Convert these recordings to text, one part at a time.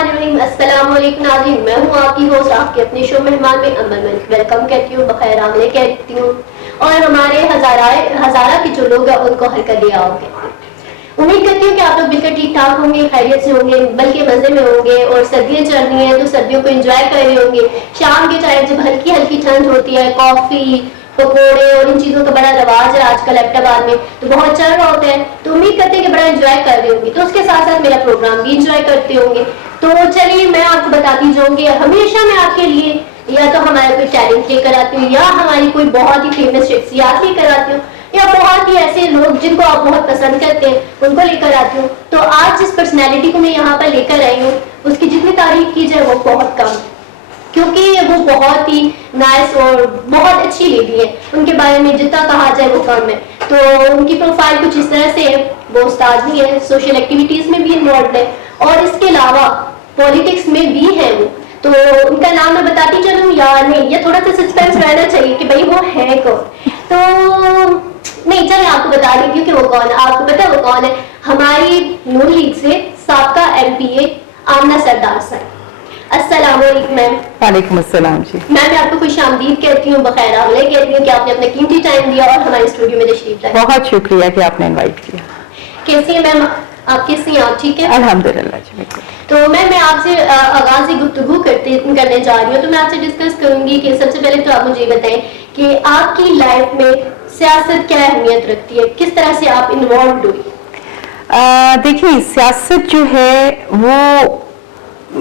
अस्सलाम वालेकुम नाज़रीन, मैं हूँ आपकी होस्ट, आपके अपने शो मेहमान में अमन मलिक। वेलकम कहती हूँ, बखैर आमले कहती हूँ और हमारे हजारा के जो लोग हैं उनको हर कर दिया होंगे। उम्मीद करती हूँ कि आप लोग बिल्कुल ठीक ठाक होंगे, खैरियत से होंगे, बल्कि मजे में होंगे। और सर्दियाँ चल रही हैं तो सर्दियों को एंजॉय कर रहे होंगे। शाम के टाइम जब हल्की हल्की ठंड होती है, कॉफी पकोड़े और इन चीज़ों का बड़ा रवाज है आजकल अहमदाबाद में, तो बहुत चल रहा होता है। तो उम्मीद करते हैं कि बड़ा एंजॉय कर रहे होंगे, तो उसके साथ साथ मेरा प्रोग्राम भी एंजॉय करते होंगे। तो चलिए मैं आपको बताती जाऊँगी, हमेशा मैं आपके लिए या तो हमारा कोई टैलेंट लेकर आती हूँ, या हमारी कोई बहुत ही फेमस शख्सियात लेकर आती हूँ, या बहुत ही ऐसे लोग जिनको आप बहुत पसंद करते हैं उनको लेकर आती हूँ। तो आज जिस पर्सनैलिटी को मैं यहाँ पर लेकर आई हूँ उसकी जितनी तारीफ की जाए वो बहुत कम, क्योंकि वो बहुत ही नाइस और बहुत अच्छी लेडी है। उनके बारे में जितना कहा जाए वो कम है। तो उनकी प्रोफाइल कुछ इस तरह से है, वो उस्ताद भी है, सोशल एक्टिविटीज में भी इन्वॉल्व है और इसके अलावा पॉलिटिक्स में भी है वो। तो उनका नाम मैं बताती चलूँ या नहीं, या थोड़ा सा सस्पेंस रहना चाहिए कि भाई वो है कौन। तो नहीं, चलिए आपको बता देती हूँ कि वो कौन है। आपको पता है वो कौन है? हमारी नून लीग से साबका MPA आमना सरदार साहब। अस्सलाम वालेकुम मैम। वालेकुम अस्सलाम जी। मैं आपको खुश आमदीद कहती हूँ, बखैर आमले कहती हूँ कि आपने अपना कीमती टाइम दिया और हमारे स्टूडियो में तशरीफ लाए। बहुत शुक्रिया कि आपने इनवाइट किया। कैसी है मैम आप? कैसी हैं आप? ठीक है अल्हम्दुलिल्लाह जी, बिल्कुल। तो मैं आपसे आगाज से गुफ्तगू करने जा रही हूँ। तो मैं आपसे डिस्कस करूंगी कि सबसे पहले तो आप मुझे बताएं कि आपकी लाइफ में सियासत क्या अहमियत रखती है, किस तरह से आप इन्वॉल्व हुई? देखिए, सियासत जो है वो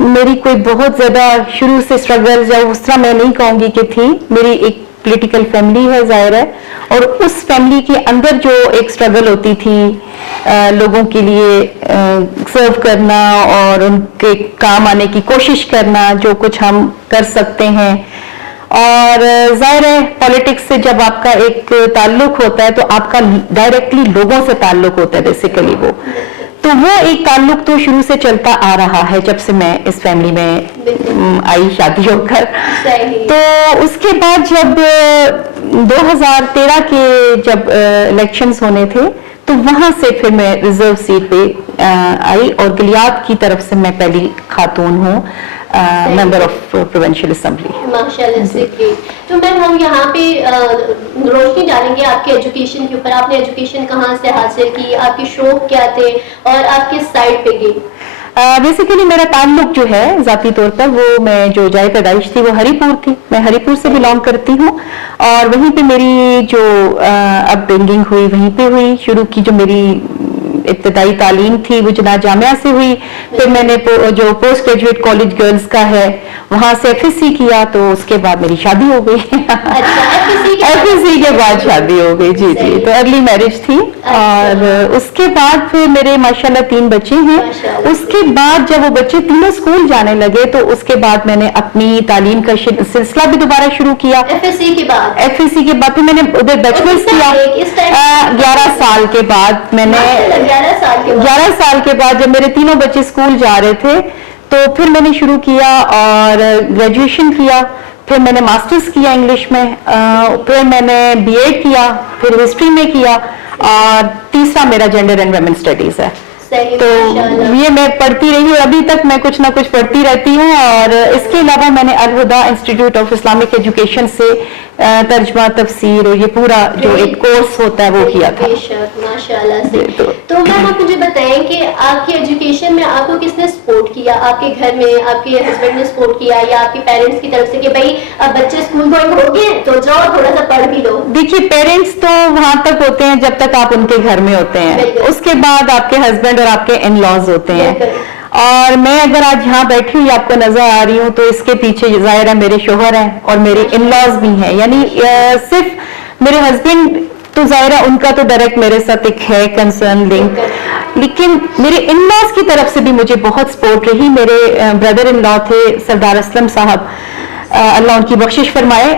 मेरी कोई बहुत ज्यादा शुरू से स्ट्रगल या उस तरह मैं नहीं कहूँगी कि थी। मेरी एक पॉलिटिकल फैमिली है, जाहिर है, और उस फैमिली के अंदर जो एक स्ट्रगल होती थी लोगों के लिए सर्व करना और उनके काम आने की कोशिश करना, जो कुछ हम कर सकते हैं। और जाहिर है पॉलिटिक्स से जब आपका एक ताल्लुक होता है तो आपका डायरेक्टली लोगों से ताल्लुक होता है बेसिकली तो वो एक ताल्लुक तो शुरू से चलता आ रहा है जब से मैं इस फैमिली में आई शादी होकर। तो उसके बाद जब 2013 के जब इलेक्शंस होने थे तो वहां से फिर मैं रिजर्व सीट पे आई और गिलियाद की तरफ से मैं पहली खातून हूँ मेंबर ऑफ प्रोविंशियल असेंबली। माशाल्लाह से ग्रेट। तो मैम हम यहाँ पे रोशनी डालेंगे आपके एजुकेशन के ऊपर। आपने एजुकेशन कहाँ से हासिल की, आपके शौक क्या थे और आप किस साइड पे गई? बेसिकली मेरा ताल्लुक जो है जाती तौर पर वो मैं जो जाए पैदाइश थी वो हरीपुर थी। मैं हरीपुर से बिलोंग करती हूँ और वहीं पे मेरी जो अपब्रिंगिंग हुई वहीं पे हुई। शुरू की जो मेरी इब्तदाई तालीम थी वो जना जामिया से हुई। फिर मैंने जो पोस्ट ग्रेजुएट कॉलेज गर्ल्स का है वहां से FSC किया, तो उसके बाद मेरी शादी हो गई। FSC के बाद शादी हो गई जी जी। तो अर्ली मैरिज थी और उसके बाद फिर मेरे माशाल्लाह 3 बच्चे हैं। उसके बाद जब वो बच्चे तीनों स्कूल जाने लगे तो उसके बाद मैंने अपनी तालीम का सिलसिला भी दोबारा शुरू किया। FSC के बाद फिर मैंने उधर बैचलर्स किया 11 साल के बाद। मैंने 11 साल के बाद जब मेरे तीनों बच्चे स्कूल जा रहे थे तो फिर मैंने शुरू किया और ग्रेजुएशन किया। फिर मैंने मास्टर्स किया इंग्लिश में, फिर मैंने BEd किया, फिर हिस्ट्री में किया और तीसरा मेरा जेंडर एंड वुमेन स्टडीज है। तो ये मैं पढ़ती रही हूँ, अभी तक मैं कुछ ना कुछ पढ़ती रहती हूँ। और इसके अलावा मैंने अल-हुदा इंस्टीट्यूट ऑफ इस्लामिक एजुकेशन से तर्जमा तफसीर और ये पूरा जो एक कोर्स होता है वो किया था। माशाल्लाह से। तो मैम आप मुझे बताएं कि आपकी एजुकेशन में आपको किसने सपोर्ट किया? आपके घर में आपके हस्बैंड ने सपोर्ट किया या आपके पेरेंट्स की तरफ से कि भाई अब बच्चे स्कूल गोइंग हो गए तो जाओ थोड़ा सा पढ़ भी लो? देखिए, पेरेंट्स तो वहां तक होते हैं जब तक आप उनके घर में होते हैं, उसके बाद आपके हस्बैंड और आपके इन लॉज होते हैं। और मैं अगर आज यहाँ बैठी हुई आपको नजर आ रही हूँ तो इसके पीछे जाहिर है मेरे शोहर हैं और मेरे इन लॉज भी हैं। यानी सिर्फ मेरे हस्बैंड तो जाहिर है उनका तो डायरेक्ट मेरे साथ एक है कंसर्न लिंक, लेकिन मेरे इन लॉज की तरफ से भी मुझे बहुत सपोर्ट रही। मेरे ब्रदर इन लॉ थे सरदार असलम साहब, अल्लाह उनकी बख्शिश फरमाए,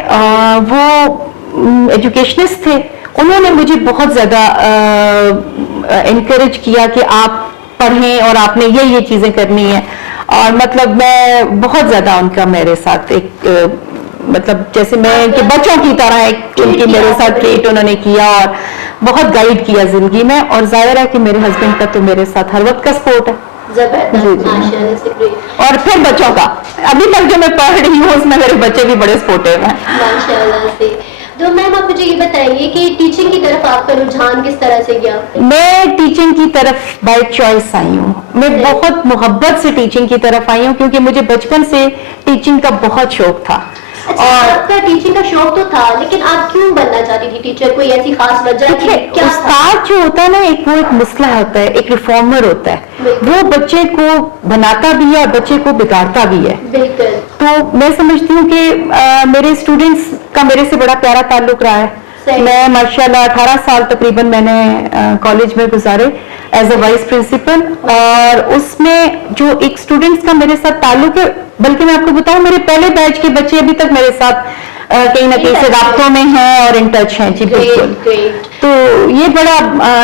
वो एजुकेशनिस्ट थे। उन्होंने मुझे बहुत ज्यादा इनकरेज किया कि आप पढ़ें और आपने ये चीजें करनी है। और मतलब मैं बहुत ज्यादा उनका मेरे साथ एक मतलब जैसे मैं इनके बच्चों की तरह एक उनकी मेरे साथ ट्रीट उन्होंने किया और बहुत गाइड किया जिंदगी में। और जाहिर है कि मेरे हस्बैंड का तो मेरे साथ हर वक्त का सपोर्ट है। जबरदस्त, माशाल्लाह से ग्रेट। और फिर बच्चों का अभी तक जो मैं पढ़ रही हूँ उसमें मेरे बच्चे भी बड़े सपोर्टिव हैं। माशाल्लाह से। तो मैम आप मुझे ये बताइए कि टीचिंग की तरफ आपका रुझान किस तरह से गया? मैं टीचिंग की तरफ बाय चॉइस आई हूँ। मैं बहुत मोहब्बत से टीचिंग की तरफ आई हूँ क्योंकि मुझे बचपन से टीचिंग का बहुत शौक था। अच्छा, आपका टीचिंग का शौक तो था, लेकिन आप क्यों बनना चाहती थी टीचर? कोई ऐसी खास वजह थी? क्या था? उस्ताद जो होता है ना, वो एक मुस्लिह होता है, एक रिफॉर्मर होता है। वो बच्चे को बनाता भी है और बच्चे को बिगाड़ता भी है। बिल्कुल। तो मैं समझती हूँ कि मेरे स्टूडेंट्स का मेरे से बड़ा प्यारा ताल्लुक रहा है। मैं माशाल्लाह 18 साल तकरीबन मैंने कॉलेज में गुजारे एज अ वाइस प्रिंसिपल, और उसमें जो एक स्टूडेंट्स का मेरे साथ ताल्लुक है, बल्कि मैं आपको बताऊं मेरे पहले बैच के बच्चे अभी तक मेरे साथ कहीं ना कहीं से राब्तों में हैं और इन टच हैं। जी बिल्कुल। तो ये बड़ा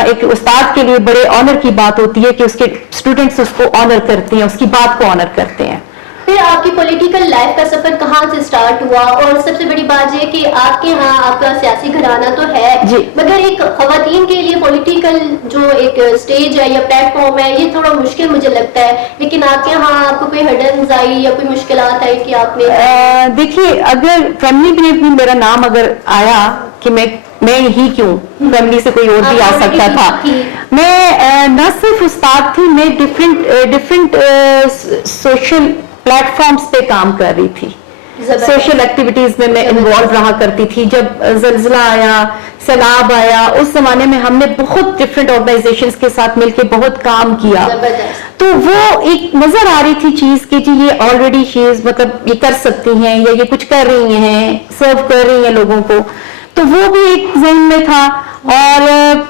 एक उस्ताद के लिए बड़े ऑनर की बात होती है कि उसके स्टूडेंट्स उसको ऑनर करते हैं, उसकी बात को ऑनर करते हैं। फिर आपकी पॉलिटिकल लाइफ का सफर कहाँ से स्टार्ट हुआ? और सबसे बड़ी बात यह कि आपके यहाँ आपका सियासी घराना तो है जी, मगर एक खवातीन के लिए पॉलिटिकल जो एक स्टेज है या प्लेटफॉर्म है, ये थोड़ा मुश्किल मुझे लगता है। लेकिन आपके यहाँ आपको कोई हर्डल्स आई या कोई मुश्किलात आई कि आपने? देखिए, अगर फैमिली में भी मेरा नाम अगर आया कि मैं ही क्यों, फैमिली से कोई और भी आ सकता था। मैं न सिर्फ उस्ताद थी, मैं डिफरेंट सोशल प्लेटफॉर्म्स पे काम कर रही थी। सोशल एक्टिविटीज में मैं इन्वॉल्व रहा करती थी। जब ज़ल्ज़ला आया, सैलाब आया, उस जमाने में हमने बहुत डिफरेंट ऑर्गेनाइजेशंस के साथ मिलकर बहुत काम किया। तो वो एक नजर आ रही थी चीज कि जी ये ऑलरेडी शीज मतलब ये कर सकती हैं या ये कुछ कर रही हैं, सर्व कर रही हैं लोगों को, तो वो भी एक ज़हन में था। और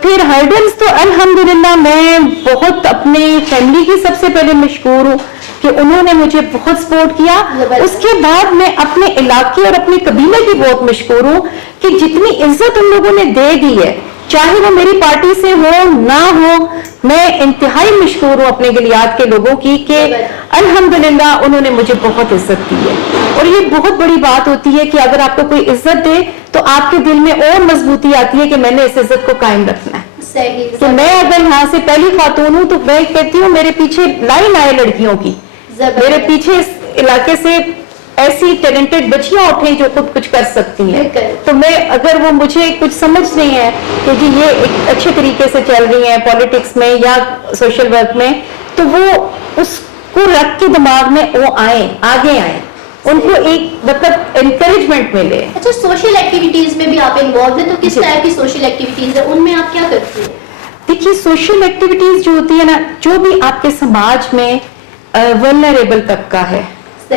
फिर हर्डल्स तो अल्हम्दुलिल्लाह मैं बहुत अपने फैमिली की सबसे पहले मशकूर हूँ कि उन्होंने मुझे बहुत सपोर्ट किया। उसके बाद मैं अपने इलाके और अपने कबीले की बहुत मशकूर हूँ कि जितनी इज्जत उन लोगों ने दे दी है, चाहे वो मेरी पार्टी से हो ना हो, मैं इंतहाई मशकूर हूँ अपने गलियात के लोगों की कि अल्हम्दुलिल्लाह उन्होंने मुझे बहुत इज्जत दी है। और ये बहुत बड़ी बात होती है कि अगर आपको कोई इज्जत दे तो आपके दिल में और मजबूती आती है कि मैंने इस इज्जत को कायम रखना है। तो मैं अगर यहाँ से पहली खातून हूँ तो मैं कहती हूँ मेरे पीछे लाइन आए लड़कियों की, मेरे पीछे इस इलाके से ऐसी टैलेंटेड बच्चियां उठे जो खुद कुछ कर सकती हैं। तो मैं अगर वो मुझे कुछ समझ रही हैं कि जी ये एक अच्छे तरीके से चल रही हैं पॉलिटिक्स में या सोशल वर्क में, तो वो उसको रख के दिमाग में वो आए, आगे आए, उनको एक मतलब एनकरेजमेंट मिले। अच्छा, सोशल एक्टिविटीज में भी आप इन्वॉल्व हैं, तो किस तरह की सोशल एक्टिविटीज है, उनमें आप क्या करती हैं? देखिए, सोशल एक्टिविटीज जो होती है ना, जो भी आपके समाज में वल्नरेबल तबका है,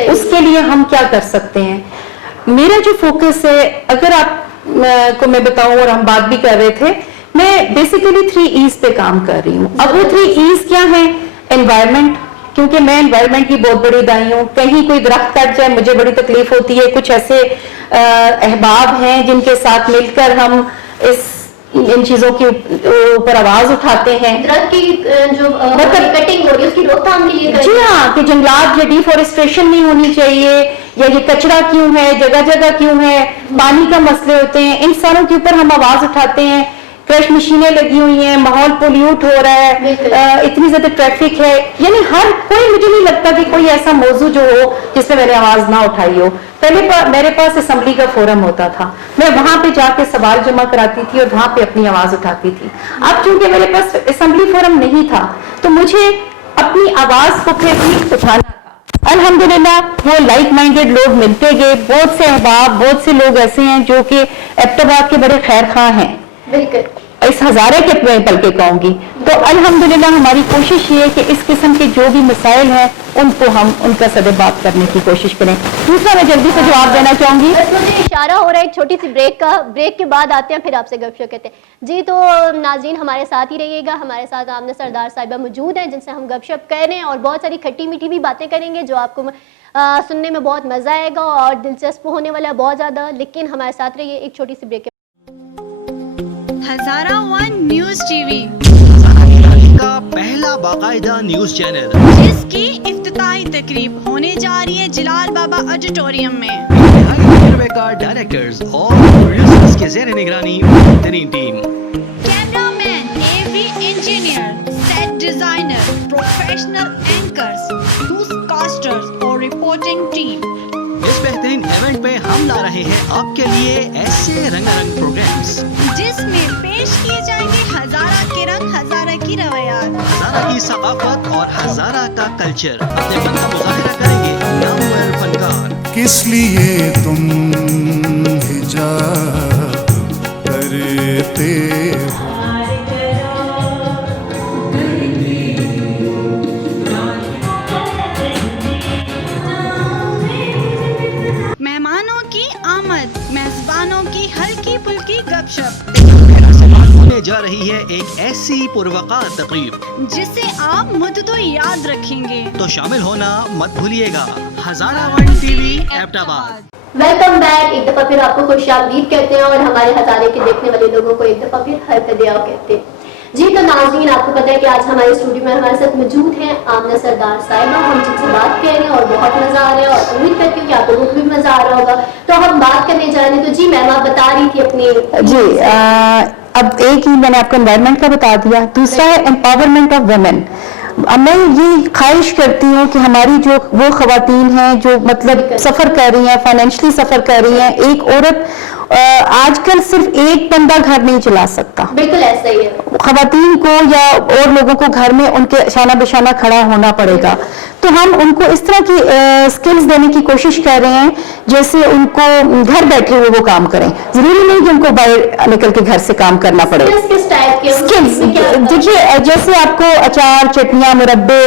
उसके लिए हम क्या कर सकते हैं। मेरा जो फोकस है, अगर आप को मैं बताऊं, और हम बात भी कर रहे थे, मैं बेसिकली 3 E's पे काम कर रही हूँ। अब वो 3 E's क्या है? एनवायरमेंट, क्योंकि मैं एनवायरमेंट की बहुत बड़ी दाई हूँ। कहीं कोई दरख्त कट जाए मुझे बड़ी तकलीफ होती है। कुछ ऐसे अहबाब हैं जिनके साथ मिलकर हम इन चीजों के ऊपर आवाज उठाते हैं। दरख्त की जो मतलब कटिंग हो रही है उसकी रोकथाम के लिए। जी हाँ, कि जंगलात या डिफोरेस्टेशन नहीं होनी चाहिए, या ये कचरा क्यों है, जगह जगह क्यों है, पानी का मसले होते हैं, इन सारों के ऊपर हम आवाज उठाते हैं। क्रश मशीनें लगी हुई हैं, माहौल पोल्यूट हो रहा है, इतनी ज्यादा ट्रैफिक है, यानी हर कोई, मुझे नहीं लगता कि कोई ऐसा मौजू जो हो जिसमें मैंने आवाज ना उठाई हो। पहले मेरे पास असेंबली का फोरम होता था, मैं वहां पे जाके सवाल जमा कराती थी और वहां पे अपनी आवाज उठाती थी। अब चूंकि मेरे पास असेंबली फोरम नहीं था तो मुझे अपनी आवाज को फिर भी उठाना था। अल्हम्दुलिल्लाह वो लाइक माइंडेड लोग मिलते गए, बहुत से अहबाब, बहुत से लोग ऐसे हैं जो कि एबटाबाद के बड़े खैर खां हैं, इस हजारे के बल्कि कहूंगी। तो अल्हम्दुलिल्लाह हमारी कोशिश ये है कि इस किस्म के जो भी मसाइल हैं उनको हम उनका सदबात करने की कोशिश करें। दूसरा, मैं जल्दी से जवाब देना चाहूंगी। बस मुझे इशारा हो रहा है एक छोटी सी ब्रेक का, ब्रेक के बाद आते हैं, फिर आपसे गपशप करते हैं। जी, तो नाज़रीन हमारे साथ ही रहिएगा। हमारे साथ आमना सरदार साहिबा मौजूद हैं जिनसे हम गपशप कर रहे हैं और बहुत सारी खट्टी मीठी भी बातें करेंगे जो आपको सुनने में बहुत मजा आएगा और दिलचस्प होने वाला है बहुत ज्यादा। लेकिन हमारे साथ रहिए एक छोटी सी ब्रेक। हज़ारा 1 न्यूज़ टीवी का पहला बाकायदा न्यूज चैनल, जिसकी इफ्तिताही तकरीब होने जा रही है जलाल बाबा ऑडिटोरियम में। डायरेक्टर्स और प्रोड्यूसर्स के ज़ेर निगरानी बेहतरीन team, cameraman, AV engineer, set designer, professional reporting team. इस बेहतरीन इवेंट पे हम ला रहे हैं आपके लिए ऐसे रंगारंग प्रोग्राम्स जिसमें पेश किए जाएंगे हजारा के रंग, हजारा की रवायात, हजारा की सकाफत और हजारा का कल्चर। अपने फन का मुजाहिरा करेंगे नामवर फनकार। किस लिए तुम हिजाब करते हो? मेहमानों की आमद, मेजबानों की हल्की फुल्की गपशप, होने जा रही है एक ऐसी पुरवकार तकरीब जिसे आप मुद्दतों याद रखेंगे। तो शामिल होना मत भूलिएगा। Hazara one TV Abbottabad. Welcome back. एक दफा फिर आपको खुशामदीद कहते हैं और हमारे हजारे के देखने वाले लोगों को एक दफा फिर हरकत आओ कहते हैं। जी तो नाज़रीन, आपको पता है कि आज हमारे स्टूडियो में हमारे साथ मौजूद हैं आमना सरदार साहिबा। हम जिनसे बात कर रहे हैं और बहुत मजा आ रहा है और उम्मीद करती हूँ कि आप लोगों को भी मजा आ रहा होगा। तो हम बात करने जा रहे हैं। तो जी मैम, आप बता रही थी अपनी जी अब एक ही मैंने आपको एनवायरनमेंट का बता दिया, दूसरा है एम्पावरमेंट ऑफ वुमेन। मैं ये ख्वाहिश करती हूँ कि हमारी जो वो खवातीन हैं जो मतलब सफर कर रही हैं, फाइनेंशियली सफर कर रही हैं, एक औरत आजकल सिर्फ एक बंदा घर नहीं चला सकता। बिल्कुल ऐसा ही है। खवातीन को या और लोगों को घर में उनके शाना बेशाना खड़ा होना पड़ेगा। तो हम उनको इस तरह की स्किल्स देने की कोशिश कर रहे हैं जैसे उनको घर बैठे हुए वो काम करें। जरूरी नहीं कि उनको बाहर निकल के घर से काम करना पड़े। किस टाइप के स्किल्स देखिए, जैसे आपको अचार, चटनियाँ, मुरब्बे,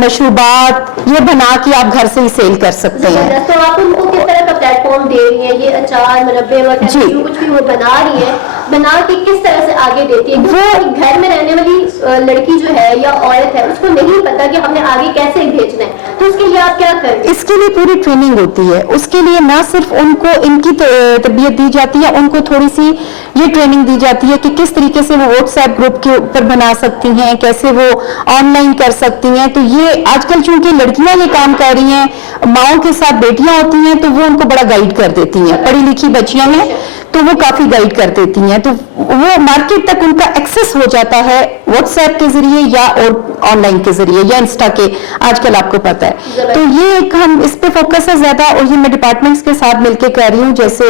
मशरूबात ये बना के आप घर से ही सेल कर सकते हैं। तो आप उनको किस तरह का प्लेटफॉर्म दे रही हैं? ये अचार, मुरब्बे वगैरह जो कुछ भी वो बना रही है, बना के किस तरह से आगे देती है? वो घर में रहने वाली लड़की जो है या औरत है, उसको नहीं पता कि हमने आगे कैसे भेजना है, तो उसके लिए आप क्या करें? इसके लिए पूरी ट्रेनिंग होती है। उसके लिए ना सिर्फ उनको इनकी तरबियत दी जाती है, उनको थोड़ी सी ये ट्रेनिंग दी जाती है कि किस तरीके से वो व्हाट्सएप ग्रुप के ऊपर बना सकती हैं, कैसे वो ऑनलाइन कर सकती हैं। तो ये आजकल चूंकि लड़कियां ये काम कर रही हैं, माओं के साथ बेटियां होती हैं, तो वो उनको बड़ा गाइड कर देती हैं। पढ़ी लिखी बच्चियां हैं तो वो काफी गाइड कर देती हैं, तो वो मार्केट तक उनका एक्सेस हो जाता है व्हाट्सएप के जरिए या और ऑनलाइन के जरिए या इंस्टा के, आजकल आपको पता है। तो ये एक हम इस पे फोकस है ज्यादा, और ये मैं डिपार्टमेंट्स के साथ मिलकर कर रही हूँ, जैसे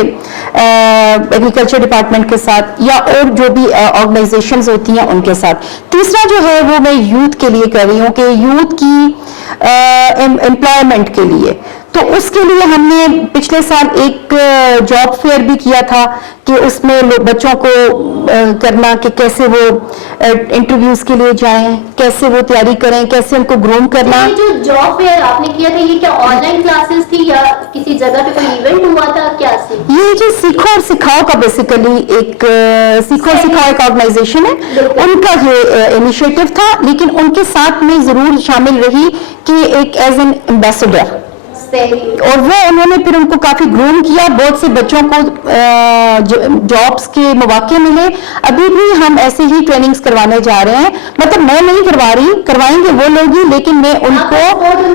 एग्रीकल्चर डिपार्टमेंट के साथ या और जो भी ऑर्गेनाइजेशंस होती हैं उनके साथ। तीसरा जो है वो मैं यूथ के लिए कर रही हूँ कि यूथ की एम्प्लॉयमेंट के लिए। तो उसके लिए हमने पिछले साल एक जॉब फेयर भी किया था कि उसमें बच्चों को करना कि कैसे वो इंटरव्यूज के लिए जाएं, कैसे वो तैयारी करें, कैसे उनको ग्रूम करना। ये जो जॉब फेयर आपने किया था, ये क्या ऑनलाइन क्लासेस थी या किसी जगह पे कोई इवेंट हुआ था, क्या सी? ये जो सीखो और सिखाओ का बेसिकली एक सीखो और सिखाओ एक ऑर्गेनाइजेशन है, उनका ये इनिशिएटिव था, लेकिन उनके साथ में जरूर शामिल रही कि एक एज एन एम्बेसडर, और वो उन्होंने फिर उनको काफी ग्रूम किया। बहुत से बच्चों को जॉब्स के मौके मिले। अभी भी हम ऐसे ही ट्रेनिंग्स करवाने जा रहे हैं, मतलब मैं नहीं करवा रही, करवाएंगे वो लोग ही, लेकिन मैं उनको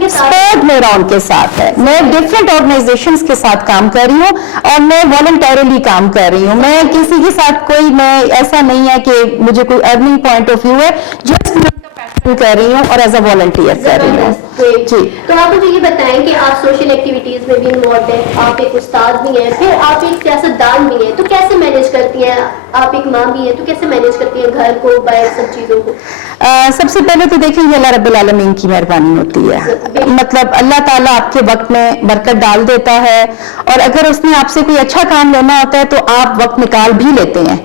सपोर्ट मेरा उनके साथ है। मैं डिफरेंट ऑर्गेनाइजेशंस के साथ काम कर रही हूँ और मैं वॉलंटरली काम कर रही हूँ। मैं किसी के साथ कोई, मैं ऐसा नहीं है कि मुझे कोई अर्निंग पॉइंट ऑफ व्यू है, जस्ट कर रही हूँ और एज अ वॉलंटियर कर रही हूँ। जी, तो आप मुझे ये बताएं कि आप सोशल एक्टिविटीज में भी इन्वॉल्व हैं, आप एक उस्ताद भी हैं, फिर आप एक सियासतदान भी हैं, तो कैसे मैनेज करती हैं? आप एक माँ भी हैं, तो कैसे मैनेज करती हैं घर को, बाहर सब चीजों को? सबसे पहले तो देखिए ये अल्लाह रब्बुल आलमीन की मेहरबानी होती है। मतलब अल्लाह ताला आपके वक्त में बरकत डाल देता है, और अगर उसने आपसे कोई अच्छा काम लेना होता है तो आप वक्त निकाल भी लेते हैं।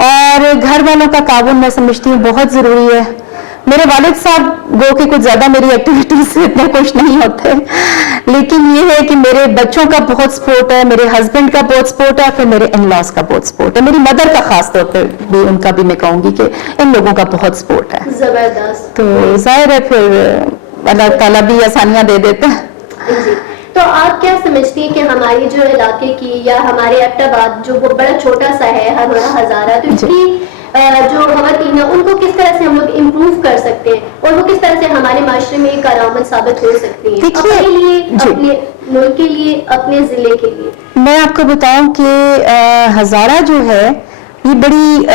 और घर वालों का ताउन मैं समझती हूँ बहुत जरूरी है। मेरे वालिद साहब गो के कुछ ज्यादा मेरी एक्टिविटीज से इतने खुश नहीं होते, लेकिन ये है कि मेरे बच्चों का बहुत सपोर्ट है, मेरे हस्बैंड का बहुत सपोर्ट है, फिर मेरे इन लॉज का बहुत सपोर्ट है, मेरी मदर का खास तौर पर भी, उनका भी मैं कहूंगी कि इन लोगों का बहुत सपोर्ट है। जबरदस्त। तो जाहिर है फिर अल्लाह ताला भी आसानियां दे देता है। जी, तो आप क्या समझती हैं कि हमारी जो इलाके की या हमारे एबटाबाद जो वो बड़ा छोटा सा है, हमारा हजारा, तो इसकी जो खवातीन है उनको किस तरह से हम लोग इम्प्रूव कर सकते हैं और वो किस तरह से हमारे माशरे में एक आरामद साबित हो सकती है अपने लिए, अपने मुल्क के लिए, अपने जिले के लिए? मैं आपको बताऊं कि हजारा जो है ये बड़ी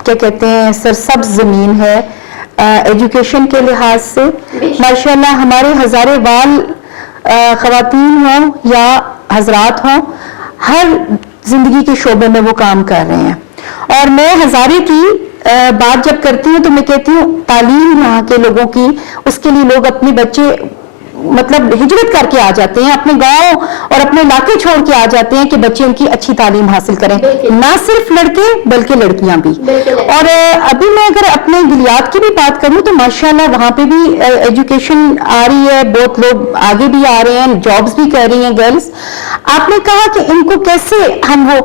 क्या कहते हैं सरसब्ज जमीन है एजुकेशन के लिहाज से। माशाल्लाह हमारे हजारे वाल خواتین ہوں یا حضرات ہوں، ہر زندگی کے شعبے میں وہ کام کر رہے ہیں. اور میں ہزارے کی بات جب کرتی ہوں تو میں کہتی ہوں تعلیم یہاں کے لوگوں کی، اس کے لیے لوگ اپنے بچے مطلب ہجرت کر کے آ جاتے ہیں، اپنے گاؤں اور اپنے علاقے چھوڑ کے آ جاتے ہیں کہ بچے ان کی اچھی تعلیم حاصل کریں، نہ صرف لڑکے بلکہ لڑکیاں بھی. اور ابھی میں اگر اپنے گلیات کی بھی بات کروں تو ماشاءاللہ وہاں پہ بھی ایجوکیشن آ رہی ہے، بہت لوگ آگے بھی آ رہے ہیں، جابز بھی کر رہی ہیں گرلز. آپ نے کہا کہ ان کو کیسے ہم وہ،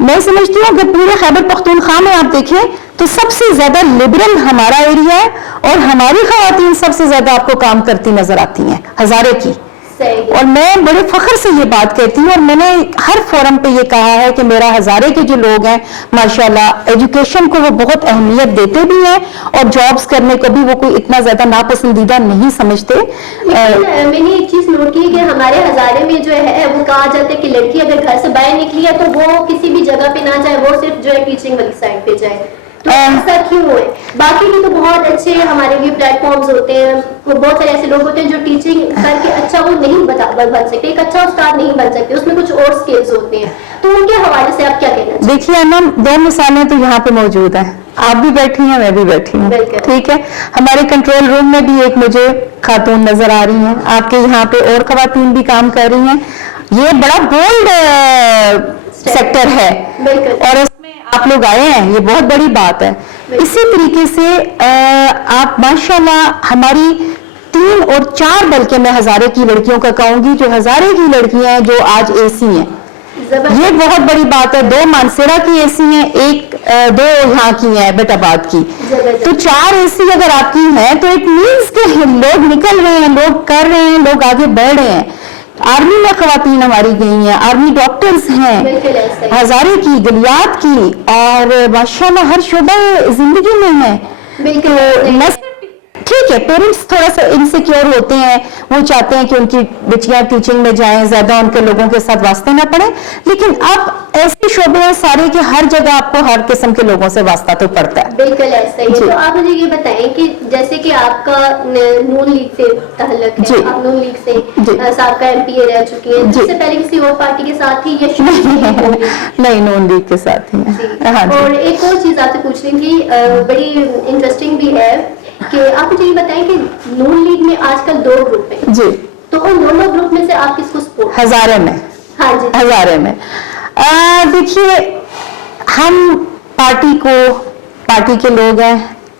میں سمجھتی ہوں کہ پورے خیبر پختونخوا میں آپ دیکھیں تو سب سے زیادہ لبرل ہمارا ایریا ہے اور ہماری خواتین سب سے زیادہ آپ کو کام کرتی نظر آتی ہیں ہزارے کی. اور میں بڑے فخر سے یہ بات کہتی ہوں، اور میں نے ہر فورم پہ یہ کہا ہے کہ میرا ہزارے کے جو لوگ ہیں ماشاءاللہ ایجوکیشن کو وہ بہت اہمیت دیتے بھی ہیں اور جابز کرنے کو بھی وہ کوئی اتنا زیادہ ناپسندیدہ نہیں سمجھتے. میں نے ایک چیز نوٹ کی کہ ہمارے ہزارے میں جو ہے وہ کہا جاتا ہے کہ لڑکی اگر گھر سے باہر نکلی ہے تو وہ کسی بھی جگہ پہ نہ جائے، وہ صرف جو ہے ٹیچنگ والی سائڈ پہ جائے. تو ایسا کیوں ہے؟ باقی بھی تو بہت اچھے ہمارے لیے پلیٹ فارمز ہوتے ہیں، بہت سارے ایسے لوگ ہوتے ہیں جو ٹیچنگ کر کے اچھا وہ نہیں بن سکتے، ایک اچھا استاد نہیں بن سکتے، اس میں کچھ اور سکلز ہوتے ہیں. تو ان کے حوالے سے آپ کیا کہنا چاہتے ہیں؟ دیکھیے انم، دو مثالیں تو یہاں پہ موجود ہیں، آپ بھی بیٹھی ہیں میں بھی بیٹھی ہوں، ٹھیک ہے. ہمارے کنٹرول روم میں بھی ایک مجھے خاتون نظر آ رہی ہیں، آپ کے یہاں پہ اور خواتین بھی کام کر رہی ہیں. یہ بڑا بولڈ سیکٹر ہے اور اس میں آپ لوگ آئے ہیں، یہ بہت بڑی بات ہے. اسی طریقے سے آپ ماشاءاللہ ہماری 3 اور 4 بلکہ میں ہزارے کی لڑکیوں کا کہوں گی، جو ہزارے کی لڑکیاں ہیں جو آج اے سی ہیں، یہ بہت بڑی بات ہے. 2 مانسیرا کی اے سی ہیں، 2 یہاں کی ہیں بیت آباد کی، تو 4 اے سی اگر آپ کی ہیں تو اٹ مینس کہ لوگ نکل رہے ہیں، لوگ کر رہے ہیں، لوگ آگے بڑھ رہے ہیں. آرمی میں خواتین ہماری گئی ہیں، آرمی ڈاکٹرز ہیں ہزارے کی، گلیات کی، اور ماشاءاللہ ہر شعبہ زندگی میں ہے. ٹھیک ہے پیرنٹس تھوڑا سا انسیکیور ہوتے ہیں، وہ چاہتے ہیں کہ ان کی بچیاں ٹیچنگ میں جائیں، زیادہ ان کے لوگوں کے ساتھ واسطے نہ پڑیں، لیکن اب ایسے شعبے ہیں سارے کہ ہر جگہ آپ کو ہر قسم کے لوگوں سے واسطہ تو پڑتا ہے. بالکل ایسا ہی ہے. تو آپ مجھے یہ بتائیں کہ جیسے کہ آپ کا نون لیگ سے تعلق ہے، آپ نون لیگ سے سابقہ ایم پی اے رہ چکی ہیں، جس سے پہلے کسی اور پارٹی کے ساتھ ہی یا نہیں نون لیگ کے ساتھ ہی. اور ایک اور چیز آپ سے پوچھنی تھی، بڑی انٹرسٹنگ بھی ہے، کہ آپ مجھے یہ بتائیں کہ نون لیگ میں آج کل 2 گروپ ہیں جی، تو ان دونوں گروپ میں سے آپ کس کو سپورٹ؟ ہزارے میں. ہاں جی ہزارے میں دیکھیے ہم پارٹی کے لوگ ہیں،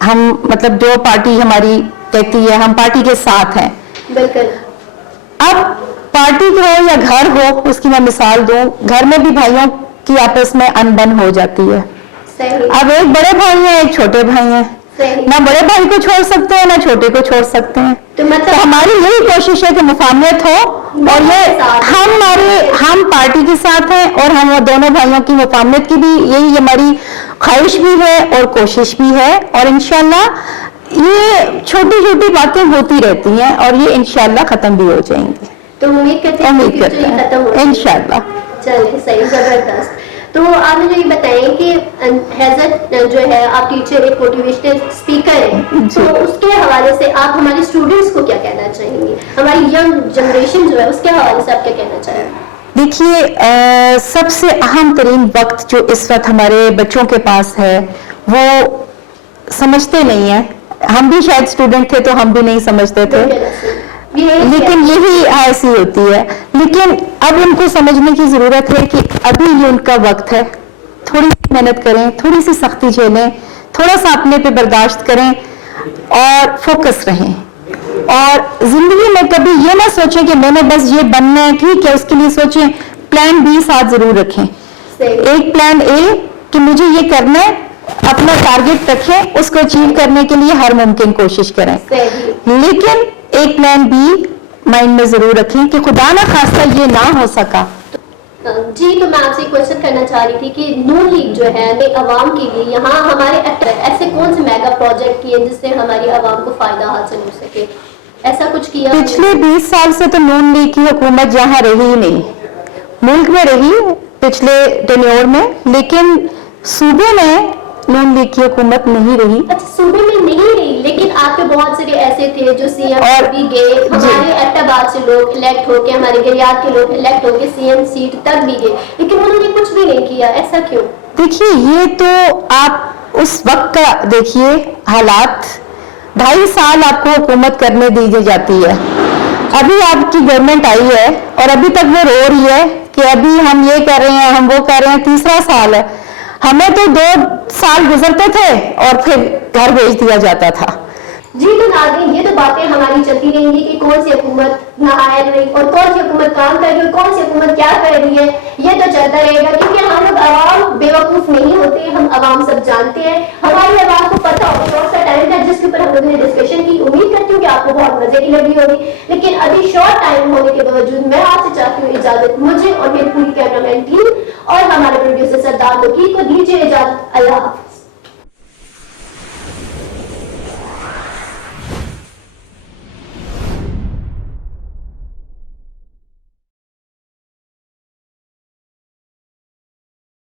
ہم مطلب جو پارٹی ہماری کہتی ہے ہم پارٹی کے ساتھ ہیں. بالکل. اب پارٹی ہو یا گھر ہو، اس کی میں مثال دوں، گھر میں بھی بھائیوں کی آپس میں انبن ہو جاتی ہے. اب ایک بڑے بھائی ہیں ایک چھوٹے بھائی ہیں، نہ بڑے بھائی کو چھوڑ سکتے ہیں نہ چھوٹے کو چھوڑ سکتے ہیں. تو ہماری یہی کوشش ہے کہ مفاہمت ہو، اور یہ ہم پارٹی کے ساتھ ہیں اور ہم دونوں بھائیوں کی مفاہمت کی بھی یہی ہماری خواہش بھی ہے اور کوشش بھی ہے. اور انشاءاللہ یہ چھوٹی چھوٹی باتیں ہوتی رہتی ہیں اور یہ انشاءاللہ ختم بھی ہو جائیں گی. تو امید کرتے ہیں انشاءاللہ. چلیں صحیح، زبردست. تو آپ مجھے یہ بتائیں کہ حضرت جو ہے آپ ٹیچر ایک موٹیویشنل اسپیکر ہیں، تو اس کے حوالے سے آپ ہمارے اسٹوڈنٹس کو کیا کہنا چاہیں گے، ہماری ینگ جنریشن جو ہے اس کے حوالے سے آپ کیا کہنا چاہیں گے؟ دیکھیے سب سے اہم ترین وقت جو اس وقت ہمارے بچوں کے پاس ہے وہ سمجھتے نہیں ہیں. ہم بھی شاید اسٹوڈنٹ تھے تو ہم بھی نہیں سمجھتے تھے، لیکن یہی ایسی ہوتی ہے. لیکن اب ان کو سمجھنے کی ضرورت ہے کہ ابھی یہ ان کا وقت ہے، تھوڑی سی محنت کریں، تھوڑی سی سختی جھیلیں، تھوڑا سا اپنے پہ برداشت کریں اور فوکس رہیں. اور زندگی میں کبھی یہ نہ سوچیں کہ میں نے بس یہ بننا ہے، ٹھیک ہے، اس کے لیے سوچیں پلان B ساتھ ضرور رکھیں. ایک پلان A کہ مجھے یہ کرنا ہے، اپنا ٹارگٹ رکھیں، اس کو اچیو کرنے کے لیے ہر ممکن کوشش کریں، لیکن ایک پلان B مائنڈ میں ضرور رکھیں کہ خدا نہ خواستہ یہ نہ ہو سکا. جی تو میں آپ سے کوشچن کرنا چاہ رہی تھی کہ نون لیگ جو ہے عوام کے لیے یہاں ہمارے ایسے کون سے میگا پروجیکٹ کیے جس سے ہماری عوام کو فائدہ حاصل ہو سکے، ایسا کچھ کیا؟ پچھلے 20 سال سے تو نون لیگ کی حکومت جہاں رہی ہی نہیں، ملک میں رہی پچھلے ٹینیور میں، لیکن صوبے میں नून लीग की हुकूमत नहीं रही। अच्छा, सूबे में नहीं रही, लेकिन आपके बहुत सारे ऐसे थे जो सीएम और- भी गए, हमारे एबटाबाद से लोग इलेक्ट होके, हमारे गिरियात के लोग इलेक्ट होके सीएम सीट तक भी गए, लेकिन उन्होंने कुछ भी नहीं किया, ऐसा क्यों? देखिए, ये तो आप उस वक्त का देखिए हालात, 2.5 साल आपको हुकूमत करने दी जाती है, अभी आपकी गवर्नमेंट आई है और अभी तक वो रो रही है कि अभी हम ये कर रहे हैं, हम वो कर रहे हैं, तीसरा साल है। हमें तो 2 साल गुजरते थे और फिर घर भेज दिया जाता था। जी तो नाज़रीन, ये तो बातें हमारी चलती रहेंगी कि कौन सी हुकूमत नाहर रही और कौन सी हुकूमत काम कर रही है और कौन सी हुकूमत क्या कर रही है, ये तो चलता रहेगा, क्योंकि हम लोग आवाम बेवकूफ नहीं होते, हम आवाम सब जानते हैं, हमारी आवाम को पता होगा। शॉर्ट सा टाइम था जिसके ऊपर हम लोगों ने डिस्कशन की, उम्मीद करती हूँ कि आपको बहुत मजे की लगी होगी, लेकिन अभी शॉर्ट टाइम होने के बावजूद मैं आपसे चाहती हूँ इजाजत, मुझे और मेरी पूरी कैमरामैन टीम और हमारे प्रोड्यूसर सरदार वकील को दीजिए इजाजत। अल्लाह हाफ़िज़।